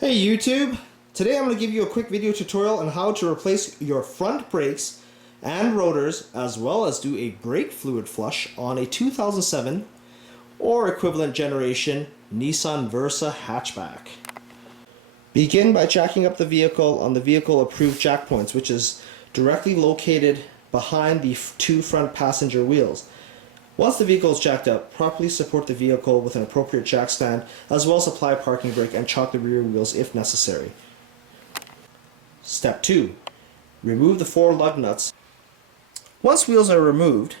Hey YouTube! Today I'm going to give you a quick video tutorial on how to replace your front brakes and rotors, as well as do a brake fluid flush on a 2007 or equivalent generation Nissan Versa hatchback. Begin by jacking up the vehicle on the vehicle approved jack points, which is directly located behind the two front passenger wheels. Once the vehicle is jacked up, properly support the vehicle with an appropriate jack stand, as well as apply a parking brake and chock the rear wheels if necessary. Step 2. Remove the 4 lug nuts. Once wheels are removed,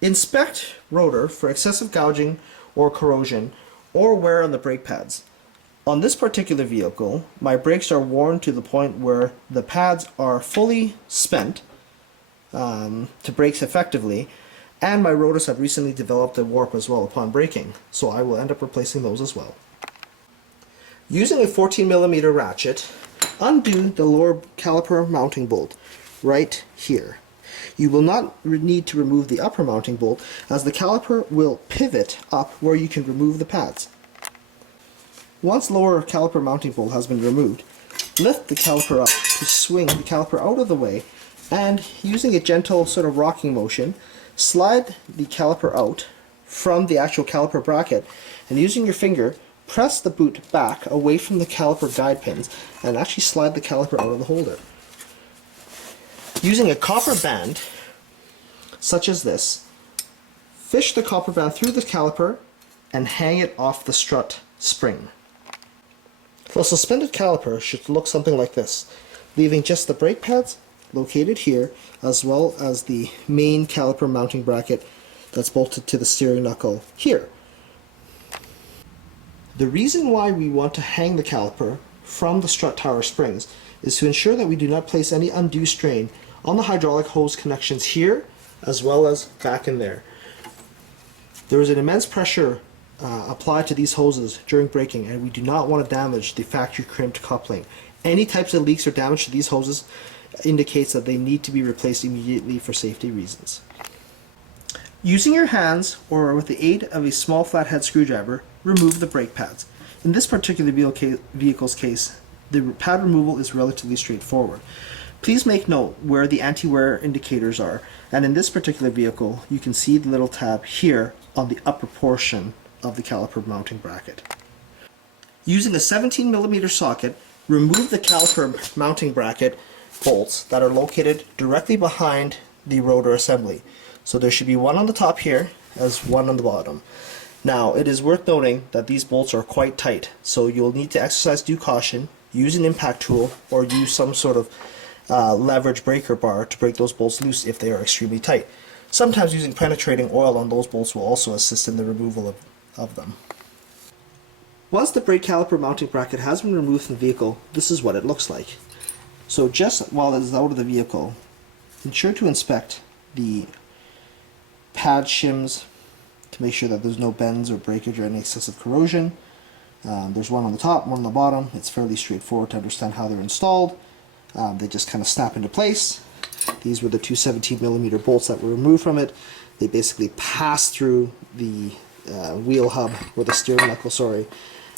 inspect rotor for excessive gouging or corrosion or wear on the brake pads. On this particular vehicle, my brakes are worn to the point where the pads are fully spent to brake effectively, and my rotors have recently developed a warp as well upon braking, so I will end up replacing those as well. Using a 14mm ratchet, undo the lower caliper mounting bolt right here. You will not need to remove the upper mounting bolt, as the caliper will pivot up where you can remove the pads. Once lower caliper mounting bolt has been removed, lift the caliper up to swing the caliper out of the way, and using a gentle sort of rocking motion, slide the caliper out from the actual caliper bracket, and using your finger, press the boot back away from the caliper guide pins and actually slide the caliper out of the holder. Using a copper band, such as this, fish the copper band through the caliper and hang it off the strut spring. The suspended caliper should look something like this, leaving just the brake pads located here, as well as the main caliper mounting bracket that's bolted to the steering knuckle here. The reason why we want to hang the caliper from the strut tower springs is to ensure that we do not place any undue strain on the hydraulic hose connections here, as well as back in there. There is an immense pressure applied to these hoses during braking, and we do not want to damage the factory crimped coupling. Any types of leaks or damage to these hoses indicates that they need to be replaced immediately for safety reasons. Using your hands or with the aid of a small flathead screwdriver, remove the brake pads. In this particular vehicle's case, the pad removal is relatively straightforward. Please make note where the anti-wear indicators are, and in this particular vehicle you can see the little tab here on the upper portion of the caliper mounting bracket. Using a 17mm socket, remove the caliper mounting bracket bolts that are located directly behind the rotor assembly. So there should be one on the top here as one on the bottom. Now it is worth noting that these bolts are quite tight, so you'll need to exercise due caution, use an impact tool, or use some sort of leverage breaker bar to break those bolts loose if they are extremely tight. Sometimes using penetrating oil on those bolts will also assist in the removal of them. Once the brake caliper mounting bracket has been removed from the vehicle, this is what it looks like. So just while it is out of the vehicle, ensure to inspect the pad shims to make sure that there's no bends or breakage or any excessive corrosion. There's one on the top, one on the bottom. It's fairly straightforward to understand how they're installed. They just kind of snap into place. These were the two 17mm bolts that were removed from it. They basically pass through the wheel hub, or the steering knuckle, sorry,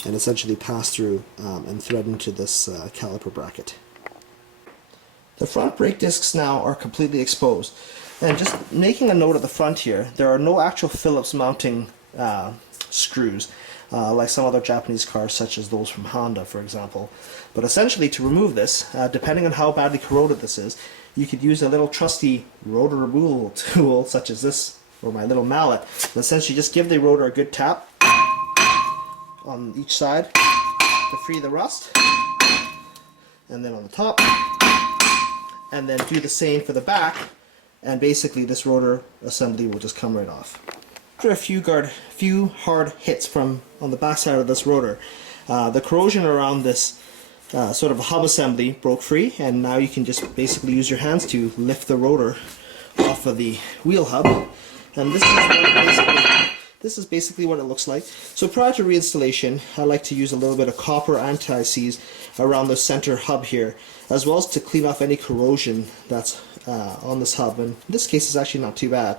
and essentially pass through and thread into this caliper bracket. The front brake discs now are completely exposed, and just making a note at the front here, there are no actual Phillips mounting screws like some other Japanese cars, such as those from Honda, for example. But essentially, to remove this, depending on how badly corroded this is, you could use a little trusty rotor removal tool such as this, or my little mallet, and essentially just give the rotor a good tap on each side to free the rust, and then on the top, and then do the same for the back, and basically this rotor assembly will just come right off. After a few hard hits from on the back side of this rotor, the corrosion around this sort of hub assembly broke free, and now you can just basically use your hands to lift the rotor off of the wheel hub, and this is basically what it looks like. So prior to reinstallation, I like to use a little bit of copper anti-seize around the center hub here, as well as to clean off any corrosion that's on this hub, and in this case it's actually not too bad,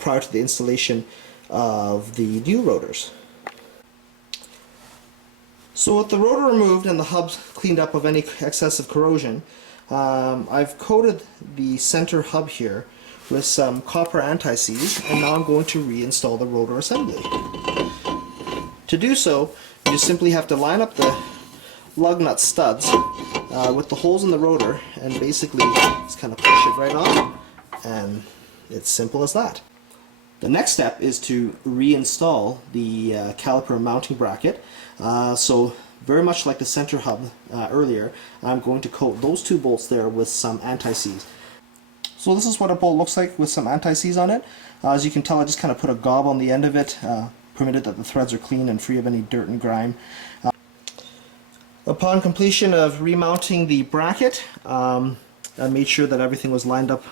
prior to the installation of the new rotors. So with the rotor removed and the hubs cleaned up of any excessive corrosion, I've coated the center hub here with some copper anti-seize, and now I'm going to reinstall the rotor assembly. To do so, you simply have to line up the lug nut studs with the holes in the rotor and basically just kind of push it right on, and it's simple as that. The next step is to reinstall the caliper mounting bracket. So very much like the center hub earlier, I'm going to coat those two bolts there with some anti-seize. So this is what a bolt looks like with some anti-seize on it. As you can tell, I just kind of put a gob on the end of it, permitted that the threads are clean and free of any dirt and grime. Upon completion of remounting the bracket, I made sure that everything was lined up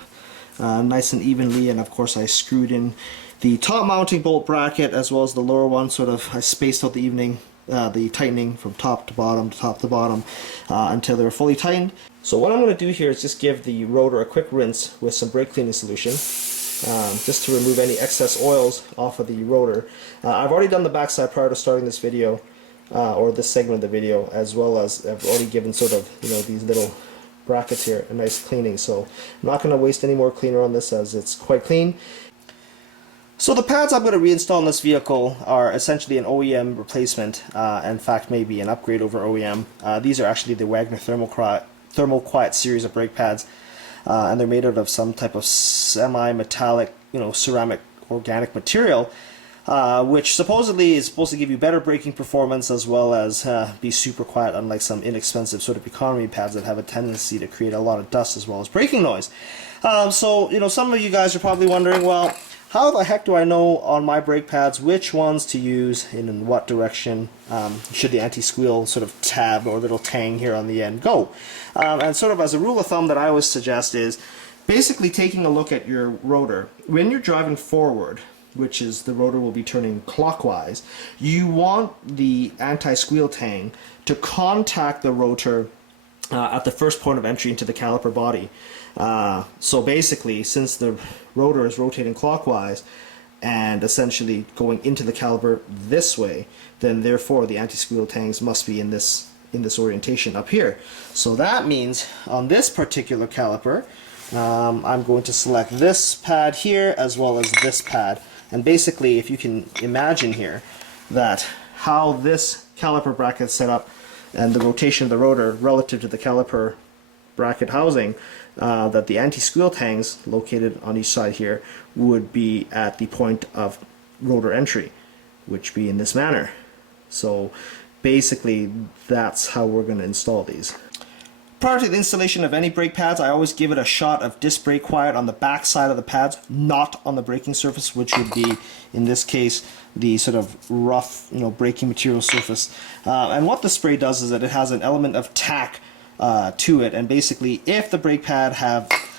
nice and evenly, and of course I screwed in the top mounting bolt bracket as well as the lower one. Sort of I spaced out the tightening from top to bottom to top to bottom until they were fully tightened. So what I'm going to do here is just give the rotor a quick rinse with some brake cleaning solution, just to remove any excess oils off of the rotor. I've already done the backside prior to starting this video, or this segment of the video, as well as I've already given sort of, you know, these little brackets here a nice cleaning. So I'm not going to waste any more cleaner on this as it's quite clean. So the pads I'm going to reinstall in this vehicle are essentially an OEM replacement, in fact maybe an upgrade over OEM. These are actually the Wagner Thermal Quiet series of brake pads, and they're made out of some type of semi-metallic, you know, ceramic organic material, which supposedly is supposed to give you better braking performance as well as be super quiet, unlike some inexpensive sort of economy pads that have a tendency to create a lot of dust as well as braking noise. So, you know, some of you guys are probably wondering, well, how the heck do I know on my brake pads which ones to use and in what direction should the anti-squeal sort of tab or little tang here on the end go? And sort of as a rule of thumb that I always suggest is basically taking a look at your rotor. When you're driving forward, which is the rotor will be turning clockwise, you want the anti-squeal tang to contact the rotor at the first point of entry into the caliper body. So basically, since the rotor is rotating clockwise and essentially going into the caliper this way, then therefore the anti-squeal tangs must be in this orientation up here. So that means on this particular caliper, I'm going to select this pad here as well as this pad. And basically, if you can imagine here that how this caliper bracket is set up and the rotation of the rotor relative to the caliper bracket housing, that the anti-squeal tangs located on each side here would be at the point of rotor entry, which be in this manner. So basically that's how we're going to install these. Prior to the installation of any brake pads, I always give it a shot of disc brake quiet on the back side of the pads, not on the braking surface, which would be, in this case, the sort of rough, you know, braking material surface. And what the spray does is that it has an element of tack to it, and basically if the brake pad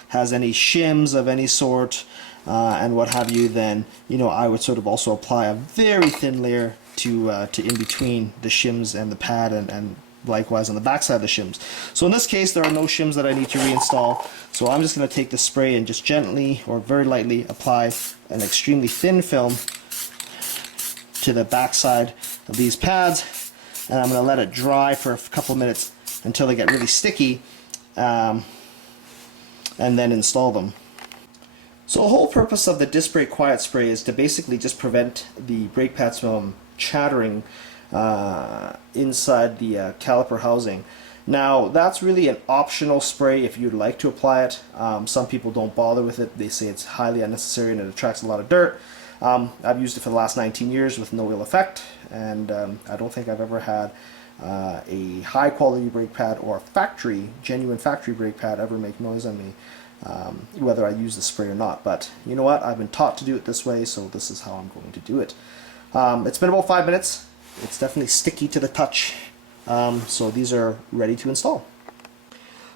has any shims of any sort and what have you, then, you know, I would sort of also apply a very thin layer to in between the shims and the pad, and likewise on the back side of the shims. So in this case there are no shims that I need to reinstall, so I'm just going to take the spray and just gently or very lightly apply an extremely thin film to the back side of these pads, and I'm going to let it dry for a couple minutes until they get really sticky, and then install them. So the whole purpose of the disc brake quiet spray is to basically just prevent the brake pads from chattering inside the caliper housing. Now that's really an optional spray if you'd like to apply it. Some people don't bother with it. They say it's highly unnecessary and it attracts a lot of dirt. I've used it for the last 19 years with no ill effect, and I don't think I've ever had a high quality brake pad or a genuine factory brake pad ever make noise on me, whether I use the spray or not. But you know what, I've been taught to do it this way, so this is how I'm going to do it. It's been about 5 minutes. It's definitely sticky to the touch, so these are ready to install.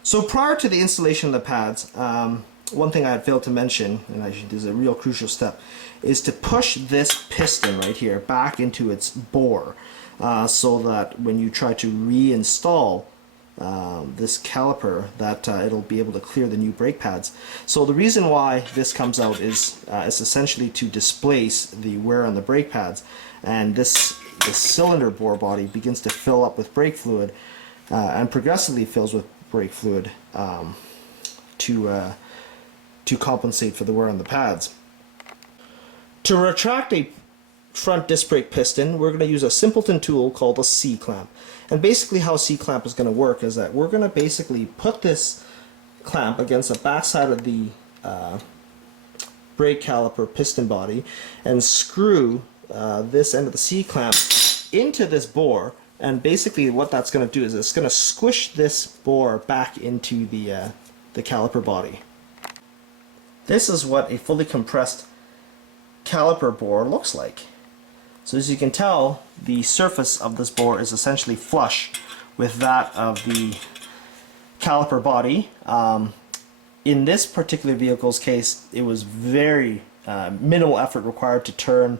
So prior to the installation of the pads, one thing I had failed to mention, and this is a real crucial step, is to push this piston right here back into its bore, so that when you try to reinstall this caliper, that it'll be able to clear the new brake pads. So the reason why this comes out is essentially to displace the wear on the brake pads, and this the cylinder bore body begins to fill up with brake fluid and progressively fills with brake fluid to compensate for the wear on the pads. To retract a front disc brake piston, we're going to use a simpleton tool called a C-clamp. And basically how a C-clamp is going to work is that we're going to basically put this clamp against the backside of the brake caliper piston body and screw this end of the C-clamp into this bore, and basically what that's going to do is it's going to squish this bore back into the caliper body. This is what a fully compressed caliper bore looks like. So as you can tell, the surface of this bore is essentially flush with that of the caliper body. In this particular vehicle's case, it was very minimal effort required to turn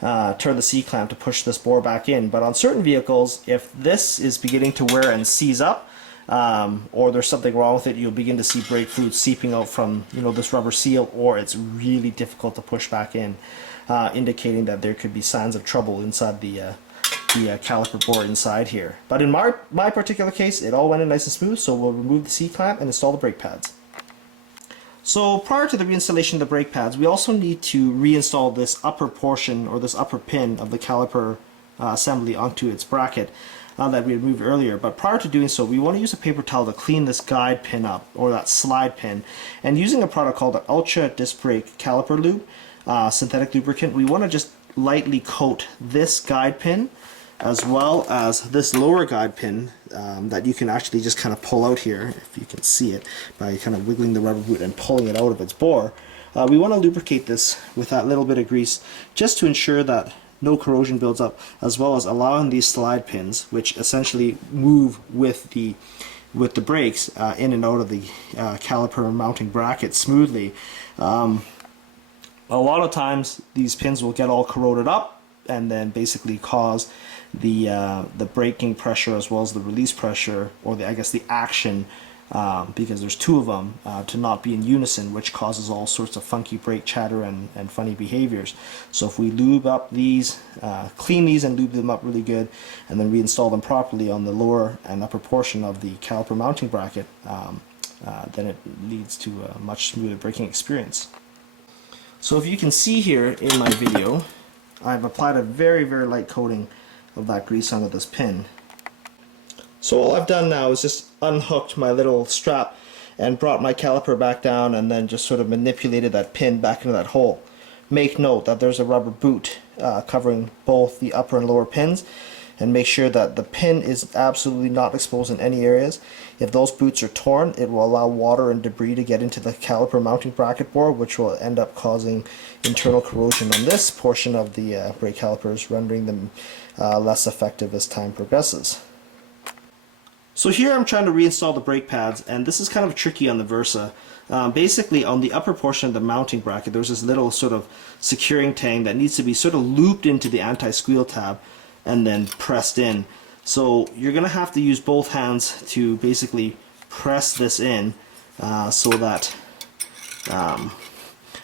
the C-clamp to push this bore back in. But on certain vehicles, if this is beginning to wear and seize up, or there's something wrong with it, you'll begin to see brake fluid seeping out from this rubber seal, or it's really difficult to push back in, indicating that there could be signs of trouble inside the caliper bore inside here. But in my particular case, it all went in nice and smooth, so we'll remove the C-clamp and install the brake pads. So prior to the reinstallation of the brake pads, we also need to reinstall this upper portion, or this upper pin of the caliper assembly onto its bracket that we removed earlier. But prior to doing so, we want to use a paper towel to clean this guide pin up, or that slide pin. And using a product called the Ultra Disc Brake Caliper Lube, synthetic lubricant, we want to just lightly coat this guide pin as well as this lower guide pin that you can actually just kind of pull out here, if you can see it, by kind of wiggling the rubber boot and pulling it out of its bore. We want to lubricate this with that little bit of grease just to ensure that no corrosion builds up, as well as allowing these slide pins, which essentially move with the brakes in and out of the caliper mounting bracket smoothly. A lot of times these pins will get all corroded up and then basically cause the braking pressure as well as the release pressure, or I guess the action, because there's two of them, to not be in unison, which causes all sorts of funky brake chatter and funny behaviors. So if we lube up these, clean these and lube them up really good, and then reinstall them properly on the lower and upper portion of the caliper mounting bracket, then it leads to a much smoother braking experience. So if you can see here in my video, I've applied a very, very light coating of that grease onto this pin. So all I've done now is just unhooked my little strap and brought my caliper back down, and then just sort of manipulated that pin back into that hole. Make note that there's a rubber boot covering both the upper and lower pins, and make sure that the pin is absolutely not exposed in any areas. If those boots are torn, it will allow water and debris to get into the caliper mounting bracket bore, which will end up causing internal corrosion on this portion of the brake calipers, rendering them less effective as time progresses. So here I'm trying to reinstall the brake pads, and this is kind of tricky on the Versa. Basically on the upper portion of the mounting bracket, there's this little sort of securing tang that needs to be sort of looped into the anti-squeal tab and then pressed in. So you're going to have to use both hands to basically press this in so that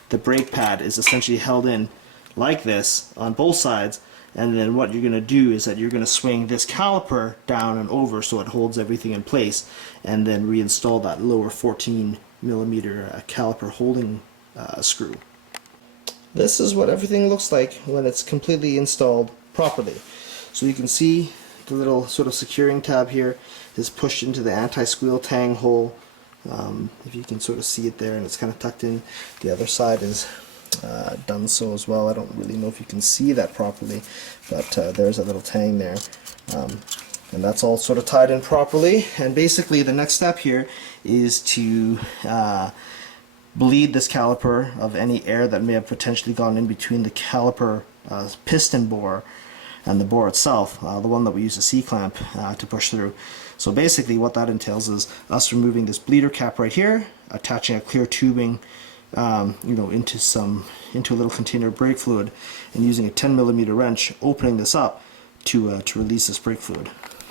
the brake pad is essentially held in like this on both sides. And then what you're going to do is that you're going to swing this caliper down and over so it holds everything in place, and then reinstall that lower 14mm caliper holding screw. This is what everything looks like when it's completely installed properly. So you can see the little sort of securing tab here is pushed into the anti-squeal tang hole. If you can sort of see it there, and it's kind of tucked in. The other side is done so as well. I don't really know if you can see that properly, but there's a little tang there, and that's all sort of tied in properly. And basically the next step here is to bleed this caliper of any air that may have potentially gone in between the caliper piston bore and the bore itself, the one that we use a C-clamp to push through. So basically what that entails is us removing this bleeder cap right here, attaching a clear tubing into a little container of brake fluid, and using a 10mm wrench, opening this up to release this brake fluid.